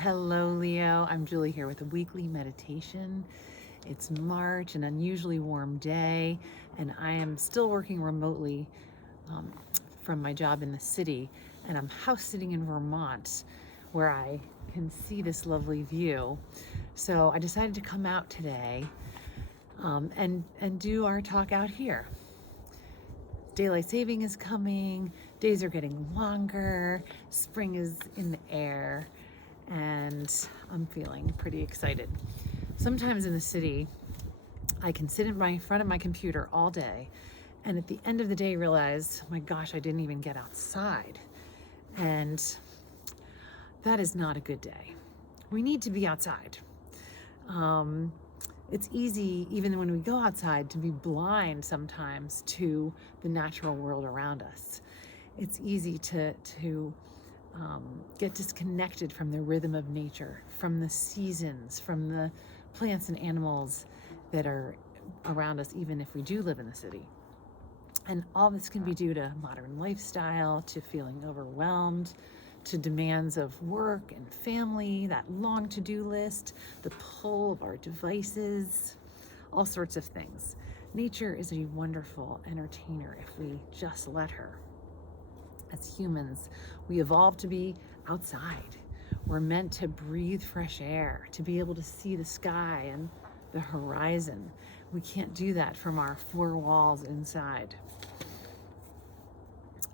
Hello, Leo. I'm Julie here with a weekly meditation. It's March, an unusually warm day, and I am still working remotely um, from my job in the city, and I'm house sitting in Vermont where I can see this lovely view. So I decided to come out today and do our talk out here. Daylight saving is coming, days are getting longer, spring is in the air, and I'm feeling pretty excited. Sometimes in the city, I can sit in front of my computer all day, and at the end of the day realize, my gosh, I didn't even get outside. And that is not a good day. We need to be outside. It's easy, even when we go outside, to be blind sometimes to the natural world around us. It's easy to get disconnected from the rhythm of nature, from the seasons, from the plants and animals that are around us, even if we do live in the city. And all this can be due to modern lifestyle, to feeling overwhelmed, to demands of work and family, that long to-do list, the pull of our devices, all sorts of things. Nature is a wonderful entertainer if we just let her. As humans, we evolved to be outside. We're meant to breathe fresh air, to be able to see the sky and the horizon. We can't do that from our four walls inside.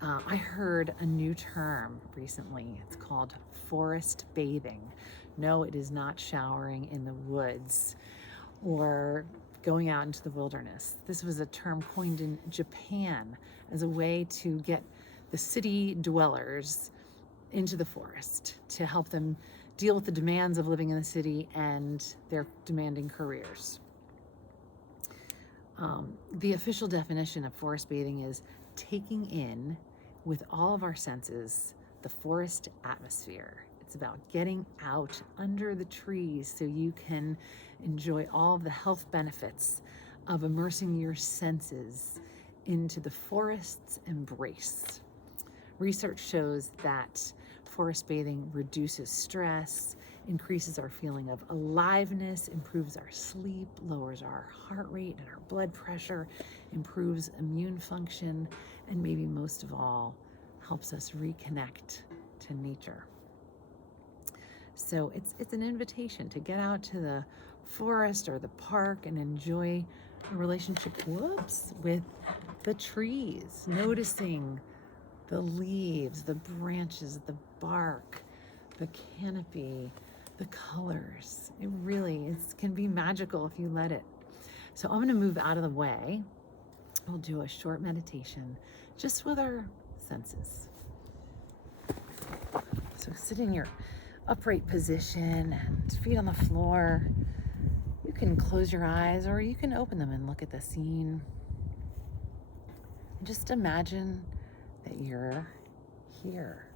I heard a new term recently. It's called forest bathing. No, it is not showering in the woods or going out into the wilderness. This was a term coined in Japan as a way to get the city dwellers into the forest to help them deal with the demands of living in the city and their demanding careers. The official definition of forest bathing is taking in, with all of our senses, the forest atmosphere. It's about getting out under the trees so you can enjoy all of the health benefits of immersing your senses into the forest's embrace. Research shows that forest bathing reduces stress, increases our feeling of aliveness, improves our sleep, lowers our heart rate and our blood pressure, improves immune function, and maybe most of all, helps us reconnect to nature. So it's an invitation to get out to the forest or the park and enjoy a relationship, with the trees, noticing the leaves, the branches, the bark, the canopy, the colors. It really can be magical if you let it. So I'm going to move out of the way. We'll do a short meditation just with our senses. So sit in your upright position and feet on the floor. You can close your eyes or you can open them and look at the scene. Just imagine that you're here.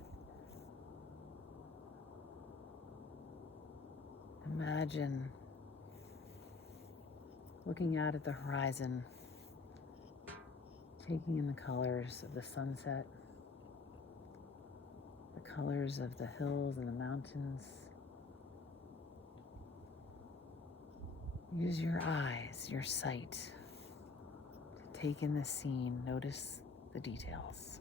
Imagine looking out at the horizon, taking in the colors of the sunset, the colors of the hills and the mountains. Use your eyes, your sight, to take in the scene, notice the details.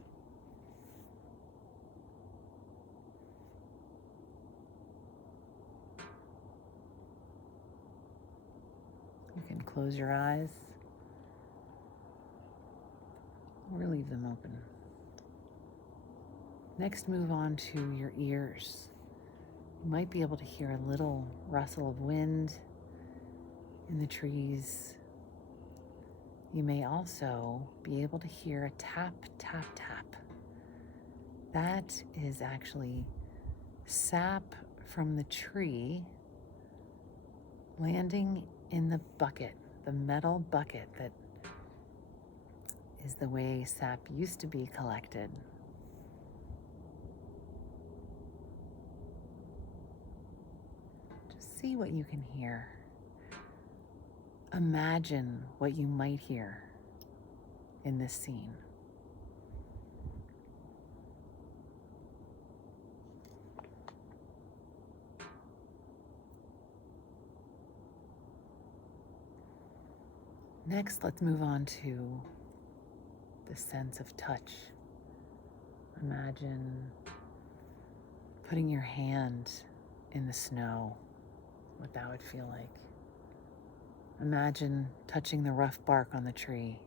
You can close your eyes or leave them open. Next, move on to your ears. You might be able to hear a little rustle of wind in the trees. You may also be able to hear a tap, tap, tap. That is actually sap from the tree landing in the bucket, the metal bucket that is the way sap used to be collected. Just see what you can hear. Imagine what you might hear in this scene. Next, let's move on to the sense of touch. Imagine putting your hand in the snow, what that would feel like. Imagine touching the rough bark on the tree.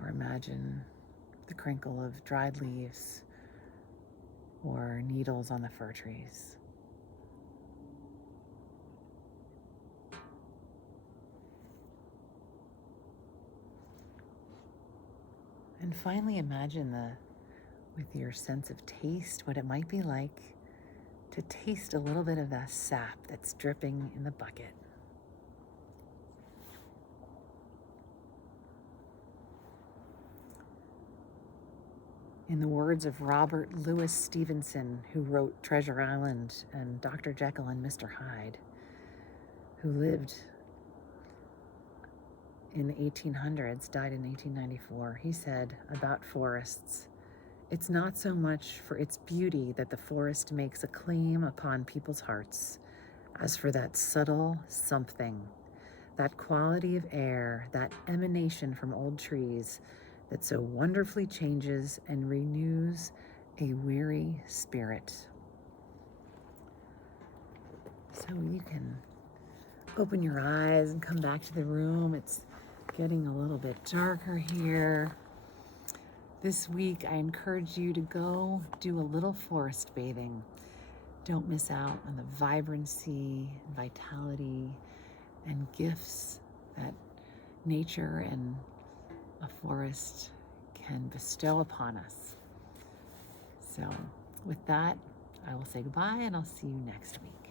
Or imagine the crinkle of dried leaves or needles on the fir trees. And finally, imagine with your sense of taste, what it might be like to taste a little bit of that sap that's dripping in the bucket. In the words of Robert Louis Stevenson, who wrote Treasure Island and Dr. Jekyll and Mr. Hyde, who lived in the 1800s, died in 1894, he said about forests, "It's not so much for its beauty that the forest makes a claim upon people's hearts, as for that subtle something, that quality of air, that emanation from old trees that so wonderfully changes and renews a weary spirit." So you can open your eyes and come back to the room. It's getting a little bit darker here. This week, I encourage you to go do a little forest bathing. Don't miss out on the vibrancy, vitality, and gifts that nature and a forest can bestow upon us. So with that, I will say goodbye and I'll see you next week.